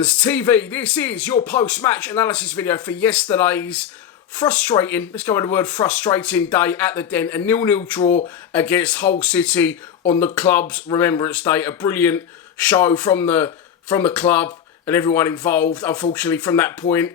Fans TV, this is your post-match analysis video for yesterday's frustrating, let's go with the word frustrating day at the Den. A 0-0 draw against Hull City on the club's Remembrance Day. A brilliant show from the club and everyone involved. Unfortunately, from that point,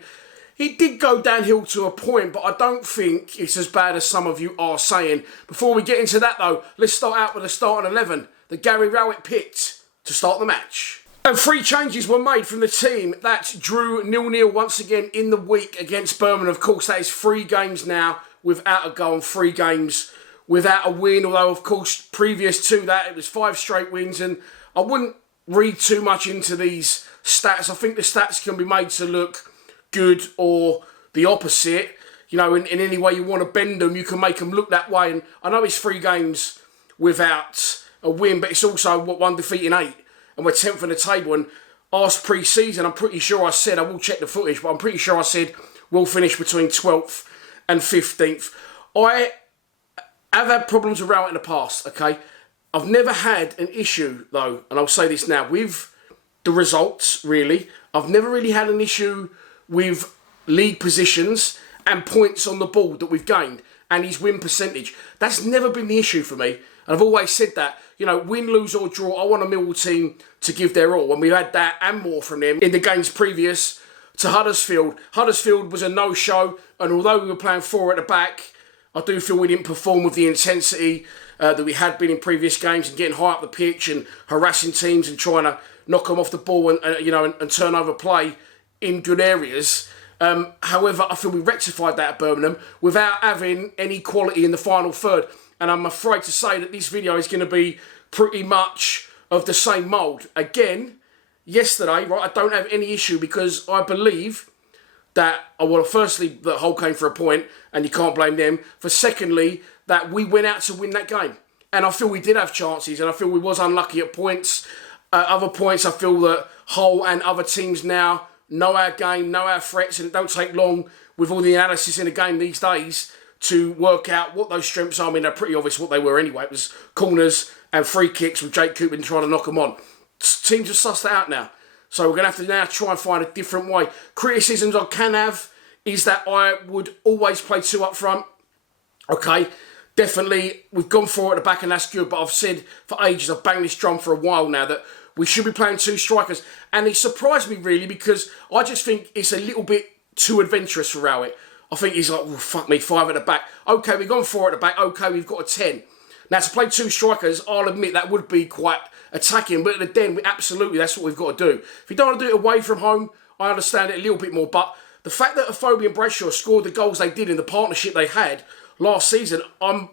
it did go downhill to a point, but I don't think it's as bad as some of you are saying. Before we get into that though, let's start out with the starting 11 that Gary Rowett picked to start the match. And 3 changes were made from the team that drew 0-0 once again in the week against Birmingham. Of course, that is 3 games now without a goal and 3 games without a win. Although, of course, previous to that, it was 5 straight wins. And I wouldn't read too much into these stats. I think the stats can be made to look good or the opposite. You know, in any way you want to bend them, you can make them look that way. And I know it's 3 games without a win, but it's also, 1 defeat in 8. And we're 10th in the table. And asked pre-season, I'm pretty sure I said, I will check the footage, but I'm pretty sure I said we'll finish between 12th and 15th. I have had problems with Rowett in the past, okay? I've never had an issue, though, and I'll say this now, with the results, really. I've never really had an issue with league positions and points on the board that we've gained and his win percentage. That's never been the issue for me. And I've always said that, you know, win, lose or draw, I want a Millwall team to give their all. And we've had that and more from them in the games previous to Huddersfield. Huddersfield was a no-show, and although we were playing 4 at the back, I do feel we didn't perform with the intensity that we had been in previous games and getting high up the pitch and harassing teams and trying to knock them off the ball and turn over play in good areas. However, I feel we rectified that at Birmingham without having any quality in the final third. And I'm afraid to say that this video is going to be pretty much of the same mould. Again, yesterday, right, I don't have any issue because I believe that, well, firstly, that Hull came for a point and you can't blame them. For secondly, that we went out to win that game. And I feel we did have chances and I feel we was unlucky at points. Other points, I feel that Hull and other teams now know our game, know our threats, and it don't take long with all the analysis in the game these days to work out what those strengths are. I mean, they're pretty obvious what they were anyway. It was corners and free kicks with Jake Cooper trying to knock them on. Teams have sussed that out now. So we're going to have to now try and find a different way. Criticisms I can have is that I would always play 2 up front. Okay, definitely we've gone 4 at the back and that's good. But I've said for ages, I've banged this drum for a while now, that we should be playing 2 strikers. And it surprised me really because I just think it's a little bit too adventurous for Rowett. I think he's like, well, fuck me, 5 at the back. Okay, we've gone 4 at the back. Okay, we've got a 10. Now, to play 2 strikers, I'll admit that would be quite attacking. But at the Den, absolutely, that's what we've got to do. If you don't want to do it away from home, I understand it a little bit more. But the fact that Afobe and Bradshaw scored the goals they did in the partnership they had last season,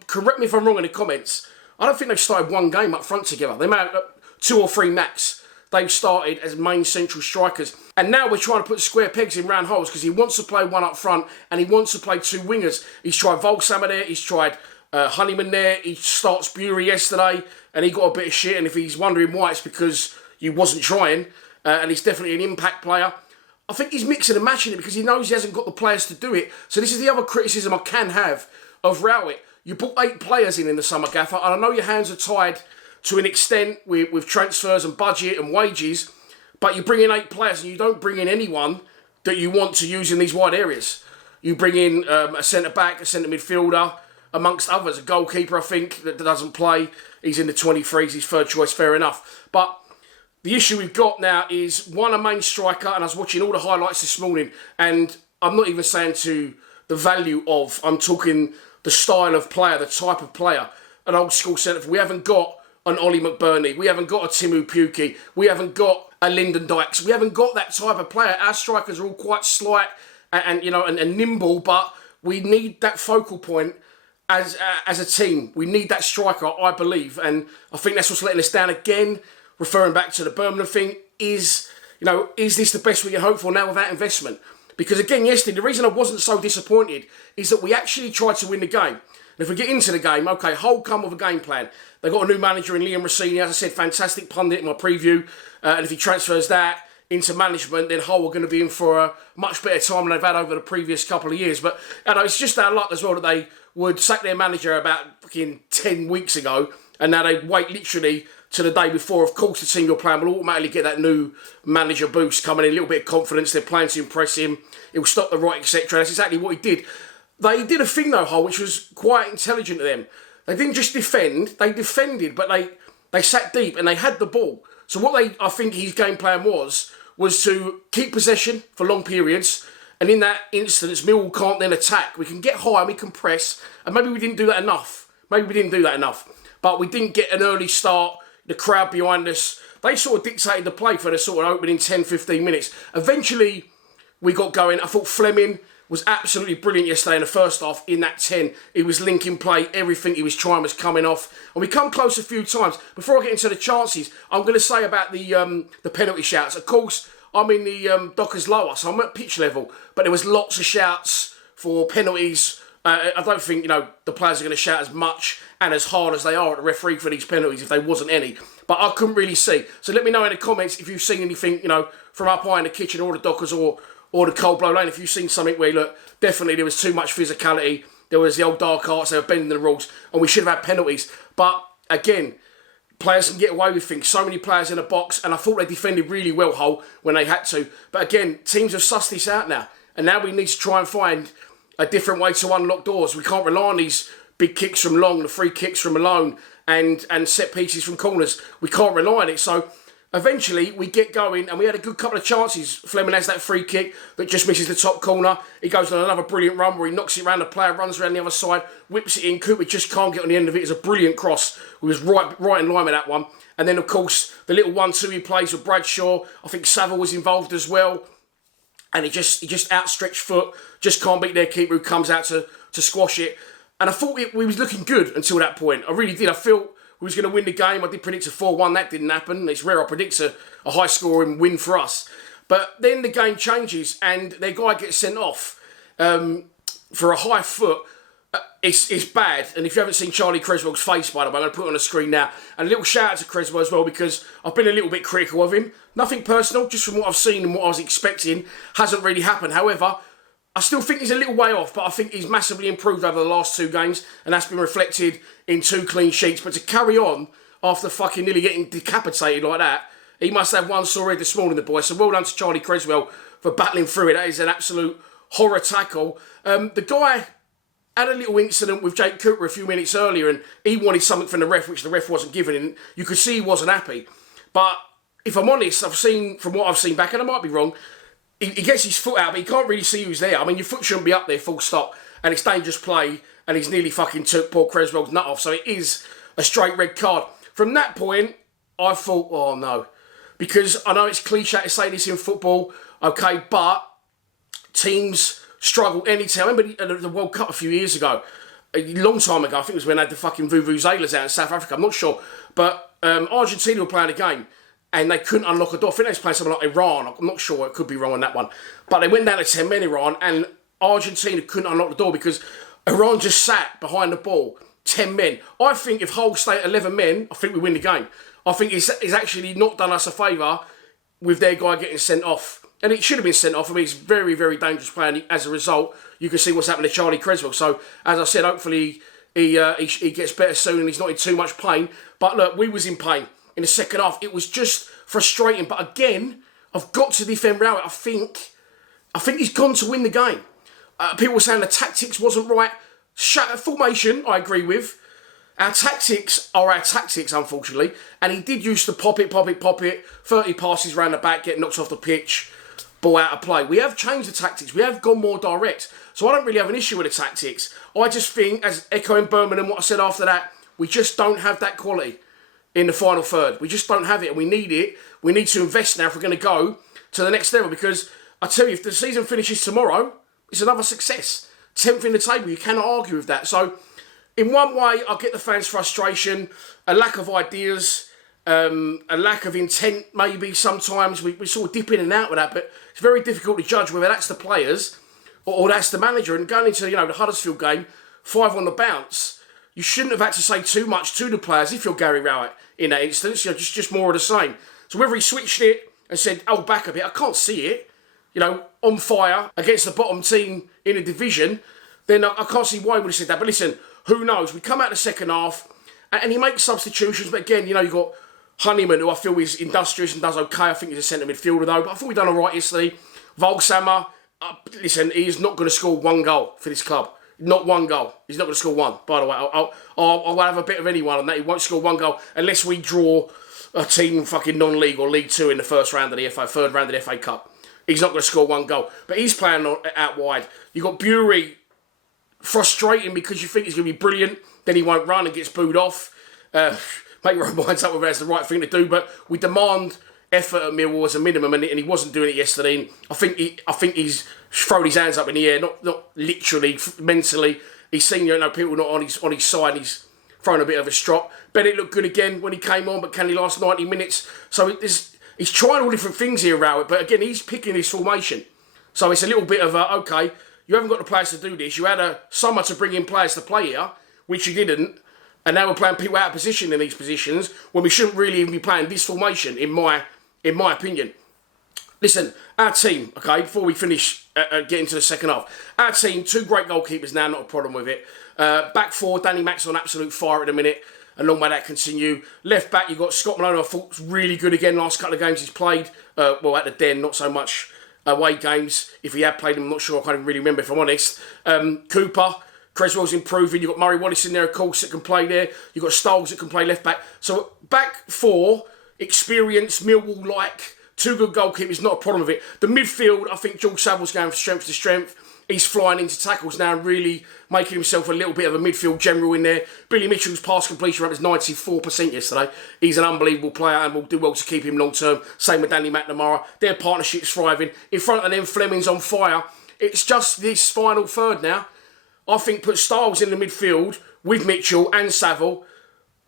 correct me if I'm wrong in the comments, I don't think they've started 1 game up front together. They may have 2 or 3 max. They've started as main central strikers. And now we're trying to put square pegs in round holes because he wants to play 1 up front and he wants to play 2 wingers. He's tried Volsammer there, he's tried Honeyman there, he starts Bury yesterday and he got a bit of shit. And if he's wondering why, it's because he wasn't trying and he's definitely an impact player. I think he's mixing and matching it because he knows he hasn't got the players to do it. So this is the other criticism I can have of Rowett. You put 8 players in the summer, Gaffer, and I know your hands are tied to an extent with transfers and budget and wages, but you bring in 8 players and you don't bring in anyone that you want to use in these wide areas. You bring in a centre-back, a centre midfielder, amongst others, a goalkeeper, I think, that doesn't play. He's in the 23s, his 3rd choice, fair enough. But the issue we've got now is, 1, a main striker, and I was watching all the highlights this morning, and I'm not even saying to the value of, I'm talking the style of player, the type of player, an old school centre. We haven't got an Ollie McBurney. We haven't got a Timu Pukki. We haven't got a Lyndon Dykes. We haven't got that type of player. Our strikers are all quite slight and nimble, but we need that focal point as a team. We need that striker, I believe, and I think that's what's letting us down again. Referring back to the Birmingham thing, is this the best we can hope for now without investment? Because again, yesterday, the reason I wasn't so disappointed is that we actually tried to win the game. And if we get into the game, okay, Hull come with a game plan. They've got a new manager in Liam Rossini, as I said, fantastic pundit in my preview. And if he transfers that into management, then Hull are going to be in for a much better time than they've had over the previous couple of years. But it's just our luck as well that they would sack their manager about fucking 10 weeks ago and now they wait literally to the day before. Of course, the team you're playing will automatically get that new manager boost coming in, a little bit of confidence. They're playing to impress him. He'll stop the right, etc. That's exactly what he did. They did a thing though, Hull, which was quite intelligent of them. They didn't just defend; they defended, but they sat deep and they had the ball. So what I think his game plan was to keep possession for long periods. And in that instance, Millwall can't then attack. We can get high and we can press. And maybe we didn't do that enough. But we didn't get an early start. The crowd behind us, they sort of dictated the play for the sort of opening 10, 15 minutes. Eventually, we got going. I thought Fleming was absolutely brilliant yesterday in the first half in that 10. He was linking play. Everything he was trying was coming off. And we come close a few times. Before I get into the chances, I'm going to say about the penalty shouts. Of course, I'm in the Dockers lower, so I'm at pitch level. But there was lots of shouts for penalties. I don't think, the players are going to shout as much and as hard as they are at the referee for these penalties if there wasn't any. But I couldn't really see. So let me know in the comments if you've seen anything, from up high in the kitchen or the Dockers or the Cold Blow Lane. If you've seen something where, look, definitely there was too much physicality. There was the old dark arts, they were bending the rules, and we should have had penalties. But, again, players can get away with things. So many players in the box, and I thought they defended really well, Hull, when they had to. But again, teams have sussed this out now. And now we need to try and find a different way to unlock doors. We can't rely on these big kicks from long, the free kicks from Malone, and set pieces from corners. We can't rely on it. So eventually we get going, and we had a good couple of chances. Fleming has that free kick that just misses the top corner. He goes on another brilliant run where he knocks it around the player, runs around the other side, whips it in. Cooper just can't get on the end of it. It's a brilliant cross. He was right in line with that one. And then, of course, the little 1-2 he plays with Bradshaw. I think Saville was involved as well. And he just outstretched foot, just can't beat their keeper who comes out to squash it. And I thought we was looking good until that point. I really did. I felt we was going to win the game. I did predict a 4-1. That didn't happen. It's rare I predict a high-scoring win for us. But then the game changes and their guy gets sent off for a high foot. It's bad. And if you haven't seen Charlie Creswell's face, by the way, I'm going to put it on the screen now. And a little shout out to Creswell as well, because I've been a little bit critical of him. Nothing personal, just from what I've seen and what I was expecting, hasn't really happened. However, I still think he's a little way off, but I think he's massively improved over the last 2 games, and that's been reflected in 2 clean sheets. But to carry on after fucking nearly getting decapitated like that, he must have one sore head this morning, the boy. So well done to Charlie Creswell for battling through it. That is an absolute horror tackle. The guy had a little incident with Jake Cooper a few minutes earlier, and he wanted something from the ref, which the ref wasn't giving him. You could see he wasn't happy. But if I'm honest, from what I've seen back, and I might be wrong, he gets his foot out, but he can't really see who's there. I mean, your foot shouldn't be up there, full stop. And it's dangerous play, and he's nearly fucking took Paul Creswell's nut off. So it is a straight red card. From that point, I thought, oh no. Because I know it's cliche to say this in football, okay, but teams struggle anytime. I remember the World Cup a few years ago, a long time ago, I think it was when they had the fucking Vuvuzelas out in South Africa, I'm not sure. But Argentina were playing a game, and they couldn't unlock a door. I think they was playing something like Iran. I'm not sure, it could be wrong on that one. But they went down to 10 men, Iran, and Argentina couldn't unlock the door because Iran just sat behind the ball, 10 men. I think if Hull stay at 11 men, I think we win the game. I think it's actually not done us a favour with their guy getting sent off. And it should have been sent off. I mean, he's very, very dangerous player. And as a result, you can see what's happened to Charlie Creswell. So, as I said, hopefully he gets better soon and he's not in too much pain. But look, we was in pain in the second half. It was just frustrating. But again, I've got to defend Rowett. I think he's gone to win the game. People were saying the tactics wasn't right. Formation, I agree with. Our tactics are our tactics, unfortunately. And he did use to pop it. 30 passes round the back, get knocked off the pitch, ball out of play. We have changed the tactics. We have gone more direct. So I don't really have an issue with the tactics. I just think, as echoing Birmingham, what I said after that, we just don't have that quality in the final third. We just don't have it, and we need it. We need to invest now if we're going to go to the next level. Because I tell you, if the season finishes tomorrow, it's another success. 10th in the table, you cannot argue with that. So, in one way, I get the fans' frustration, a lack of ideas, a lack of intent maybe sometimes. We sort of dip in and out with that, but it's very difficult to judge whether that's the players or that's the manager. And going into, the Huddersfield game, 5 on the bounce, you shouldn't have had to say too much to the players if you're Gary Rowett in that instance. Just more of the same. So whether he switched it and said, hold back a bit, I can't see it, on fire against the bottom team in a division, then I can't see why he would have said that. But listen, who knows? We come out the second half, And he makes substitutions, but again, you know, you've got Honeyman, who I feel is industrious and does okay. I think he's a centre midfielder though, but I thought we done all right yesterday. Volsammer, listen, he's not going to score one goal for this club. Not one goal. He's not going to score one, by the way. I'll have a bit of anyone on that. He won't score one goal unless we draw a team fucking non-league or League Two in the third round of the FA Cup. He's not going to score one goal. But he's playing out wide. You've got Bury, frustrating because you think he's going to be brilliant, then he won't run and gets booed off. Make your own minds up whether that's the right thing to do, but we demand effort at Millwall as a minimum, and he wasn't doing it yesterday. And I think he's thrown his hands up in the air, not literally, mentally. He's seen, you know, people not on his side. He's thrown a bit of a strop. Bennett looked good again when he came on, but can he last 90 minutes? So he's trying all different things here, Rowett, but again, he's picking his formation. So it's a little bit of a, okay, you haven't got the players to do this. You had a summer to bring in players to play here, which you didn't. And now we're playing people out of position in these positions when we shouldn't really even be playing this formation, in my opinion. Listen, our team, okay, before we finish getting to the second half, our team, 2 great goalkeepers now, not a problem with it. Back 4, Danny Mack's on absolute fire at the minute, and long may that continue. Left back, you've got Scott Malone, I thought was really good again last couple of games he's played. Well, at the Den, not so much away games. If he had played them, I'm not sure, I can't even really remember if I'm honest. Cooper, Creswell's improving. You've got Murray Wallace in there, of course, that can play there. You've got Stoles that can play left back. So back 4, experienced, Millwall-like, 2 good goalkeepers, not a problem with it. The midfield, I think George Saville's going from strength to strength. He's flying into tackles now and really making himself a little bit of a midfield general in there. Billy Mitchell's pass completion rate was 94% yesterday. He's an unbelievable player and we'll do well to keep him long term. Same with Danny McNamara. Their partnership's thriving. In front of them, Fleming's on fire. It's just this final third now. I think put Styles in the midfield with Mitchell and Saville,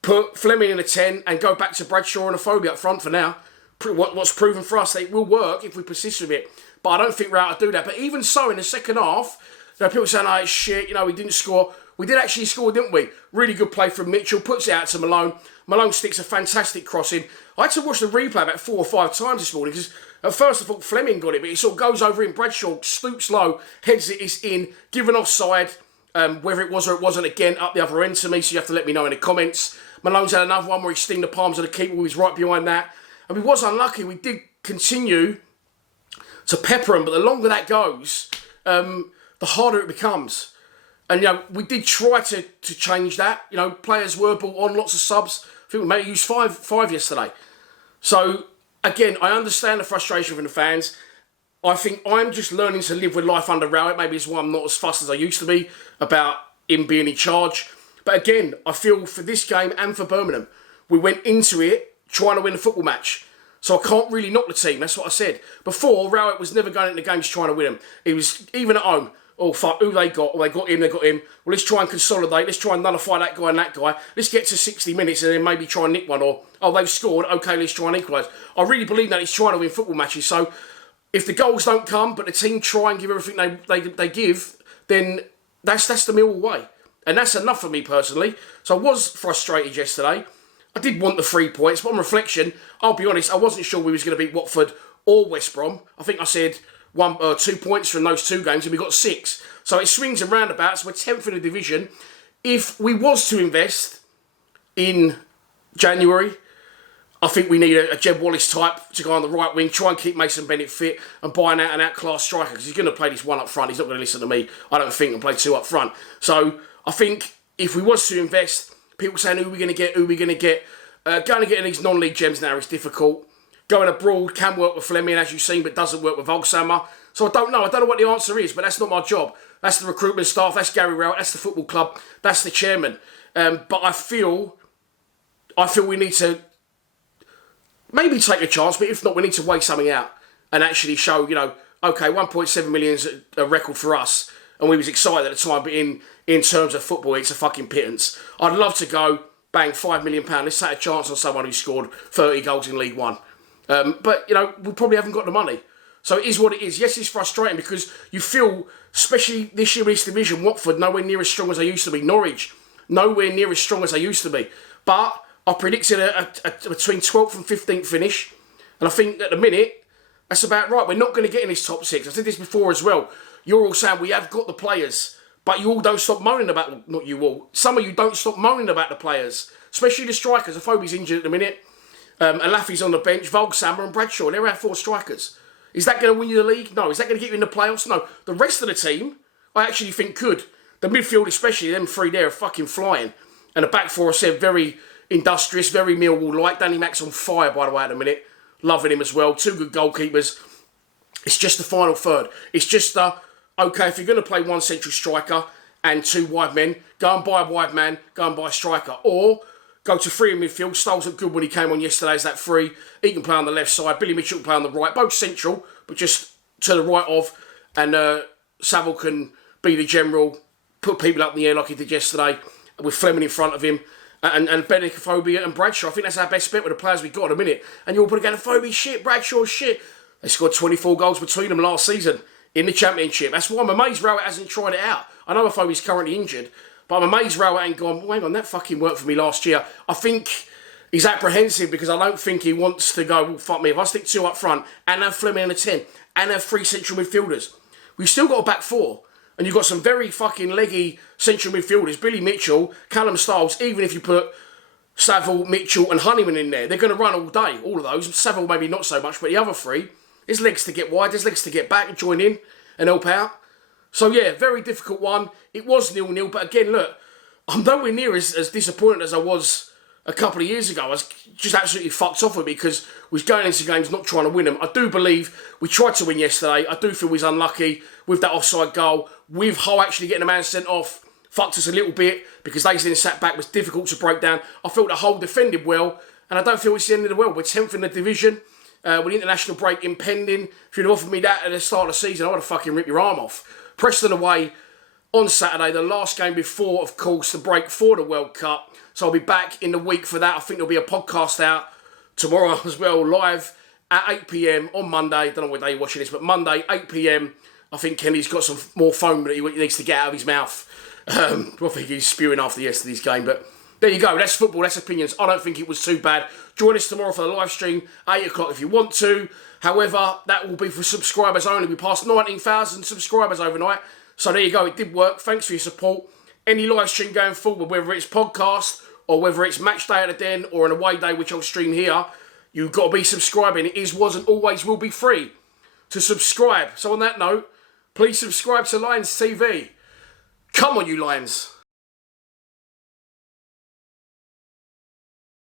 put Fleming in a 10 and go back to Bradshaw and Aphobia up front for now. What's proven for us that it will work if we persist with it. But I don't think we're out to do that. But even so, in the second half, there are people saying, oh, it's shit, you know, we didn't score. We did actually score, didn't we? Really good play from Mitchell, puts it out to Malone. Malone sticks a fantastic cross in. I had to watch the replay about 4 or 5 times this morning because at first I thought Fleming got it, but it sort of goes over in. Bradshaw stoops low, heads it, it's in, given offside. Whether it was or it wasn't, again, up the other end to me, so you have to let me know in the comments. Malone's had another one where he stinged the palms of the keeper, who was right behind that. And we was unlucky. We did continue to pepper him, but the longer that goes, the harder it becomes. And, you know, we did try to change that. You know, players were brought on, lots of subs. I think we may have used five yesterday. So, again, I understand the frustration from the fans. I think I'm just learning to live with life under Rowett. Maybe it's why I'm not as fussed as I used to be about him being in charge. But again, I feel for this game and for Birmingham, we went into it trying to win a football match. So I can't really knock the team. That's what I said. Before, Rowett was never going into games trying to win them. He was, even at home, oh, fuck, who they got? Well, they got him. Well, let's try and consolidate. Let's try and nullify that guy and that guy. Let's get to 60 minutes and then maybe try and nick one. Or, oh, they've scored. Okay, let's try and equalise. I really believe that he's trying to win football matches. So if the goals don't come, but the team try and give everything they give, then that's the Millwall way. And that's enough for me personally. So I was frustrated yesterday. I did want the 3 points, but on reflection, I'll be honest, I wasn't sure we was going to beat Watford or West Brom. I think I said 2 points from those 2 games and we got 6. So it swings and roundabouts. We're 10th in the division. If we was to invest in January, I think we need a Jeb Wallace type to go on the right wing, try and keep Mason Bennett fit and buy an out-class striker because he's going to play this 1 up front. He's not going to listen to me, I don't think, and play 2 up front. So I think if we was to invest, people saying who are we going to get, going to get these non-league gems now is difficult. Going abroad can work with Fleming, as you've seen, but doesn't work with Volsammer. So I don't know what the answer is, but that's not my job. That's the recruitment staff, that's Gary Rowett, that's the football club, that's the chairman. But I feel we need to maybe take a chance, but if not, we need to weigh something out and actually show, you know, okay, 1.7 million is a record for us, and we was excited at the time, but in terms of football, it's a fucking pittance. I'd love to go, bang, £5 million, let's take a chance on someone who scored 30 goals in League One. But, you know, we probably haven't got the money. So it is what it is. Yes, it's frustrating because you feel, especially this year in this division, Watford, nowhere near as strong as they used to be. Norwich, nowhere near as strong as they used to be. But I predicted a between 12th and 15th finish. And I think at the minute, that's about right. We're not going to get in this top 6. I said this before as well. You're all saying we have got the players. But you all don't stop moaning about, not you all, some of you don't stop moaning about the players, especially the strikers. Afobe's injured at the minute. Alafi's on the bench, Volksammer and Bradshaw. They're our 4 strikers. Is that going to win you the league? No. Is that going to get you in the playoffs? No. The rest of the team, I actually think could. The midfield especially, them 3 there are fucking flying. And the back 4, I said, very industrious, very Millwall-like. Danny Mack's on fire, by the way, at the minute. Loving him as well. 2 good goalkeepers. It's just the final third. It's just okay, if you're going to play 1 central striker and 2 wide men, go and buy a wide man, go and buy a striker. Or go to 3 in midfield. Stoles looked good when he came on yesterday as that 3. He can play on the left side. Billy Mitchell can play on the right. Both central, but just to the right of. And Saville can be the general, put people up in the air like he did yesterday, with Fleming in front of him. And Benedict, Afobe and Bradshaw. I think that's our best bet with the players we've got at a minute. And you're all putting Afobe shit, Bradshaw shit. They scored 24 goals between them last season in the Championship. That's why I'm amazed Rowett hasn't tried it out. I know Afobe's currently injured, but I'm amazed Rowett ain't gone, well, hang on, that fucking worked for me last year. I think he's apprehensive because I don't think he wants to go, well, fuck me, if I stick 2 up front and have Fleming in the 10 and have 3 central midfielders, we've still got a back 4. And you've got some very fucking leggy central midfielders. Billy Mitchell, Callum Stiles, even if you put Saville, Mitchell and Honeyman in there, they're going to run all day, all of those. Saville maybe not so much, but the other 3, there's legs to get wide, there's legs to get back and join in and help out. So yeah, very difficult one. It was 0-0, but again, look, I'm nowhere near as disappointed as I was a couple of years ago. I was just absolutely fucked off with it because we was going into games not trying to win them. I do believe we tried to win yesterday. I do feel we was unlucky with that offside goal. With Hull actually getting a man sent off, fucked us a little bit because they then sat back, was difficult to break down. I felt the Hull defended well, and I don't feel it's the end of the world. We're 10th in the division. With the international break impending. If you'd have offered me that at the start of the season, I would have fucking ripped your arm off. Preston away on Saturday, the last game before, of course, the break for the World Cup. So I'll be back in the week for that. I think there'll be a podcast out tomorrow as well, live at 8 p.m. on Monday. I don't know what day you're watching this, but Monday, 8 p.m. I think Kenny's got some more foam that he needs to get out of his mouth. I think he's spewing after yesterday's game, but there you go. That's football, that's opinions. I don't think it was too bad. Join us tomorrow for the live stream, 8 o'clock if you want to. However, that will be for subscribers only. We passed 19,000 subscribers overnight. So there you go. It did work. Thanks for your support. Any live stream going forward, whether it's podcast or whether it's match day at the Den or an away day, which I'll stream here, you've got to be subscribing. It is, was and always will be free to subscribe. So on that note, please subscribe to Lions TV. Come on, you Lions.